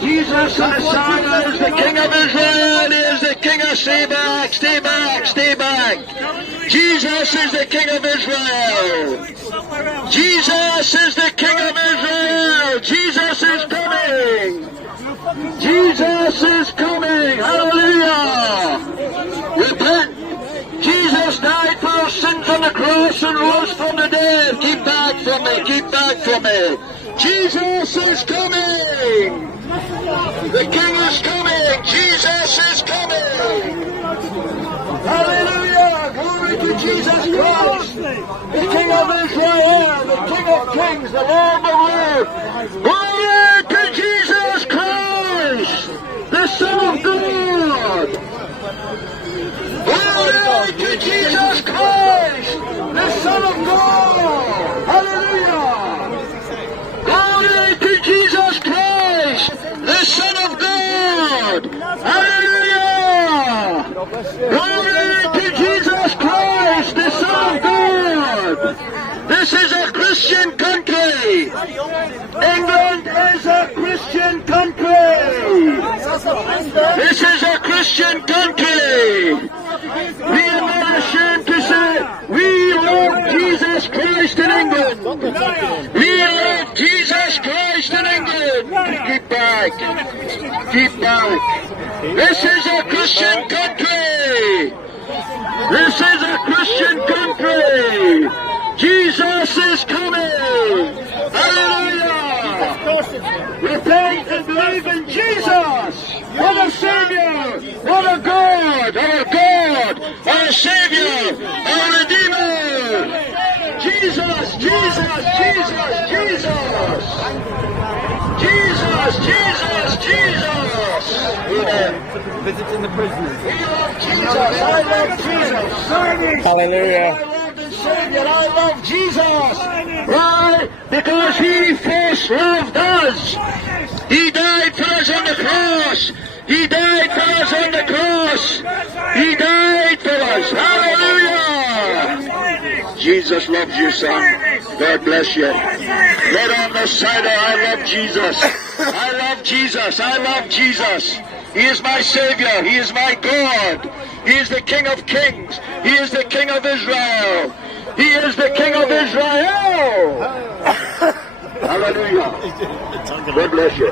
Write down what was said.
Jesus the Messiah is the King of Israel. He is the King of stay back, stay back, stay back. Jesus is the King of Israel. Jesus is the King of Israel. Jesus is coming. Jesus is coming. Hallelujah. Repent. Jesus died for our sins on the cross and rose from the dead. Keep back from me. Keep back from me. Jesus is coming. The King is coming. Jesus is coming. Hallelujah. Glory to Jesus Christ. The King of Israel. The King of Kings. The Lord of Lords. Glory to Jesus Christ. The Son of God. Glory to Jesus Christ, the Son of God. Hallelujah. Glory to Jesus Christ, the Son of God. Hallelujah. Glory to Jesus Christ, the Son of God. This is a Christian country. England is a Christian country. This is a Christian country. We are not ashamed to say we love Jesus Christ in England. We love Jesus Christ in England. Keep back. Keep back. This is a Christian country. This is a Christian country. Jesus is coming. Hallelujah. Repent and believe in Jesus. What a Savior. What a God. Our God. Our Savior. Our Redeemer. Jesus. Jesus. Jesus. Jesus. Jesus. Jesus. Jesus. Amen. Visiting the prisoners. We love Jesus. I love Jesus. Hallelujah. Savior, I love Jesus. Why? Because He first loved us. He died for us on the cross. He died for us on the cross. He died for us. Hallelujah. Jesus loves you, son. God bless you. Get on the side. I love Jesus. I love Jesus. I love Jesus. He is my Savior. He is my God. He is the King of Kings. He is the King of Israel. He is the King of Israel. Hallelujah. God bless you.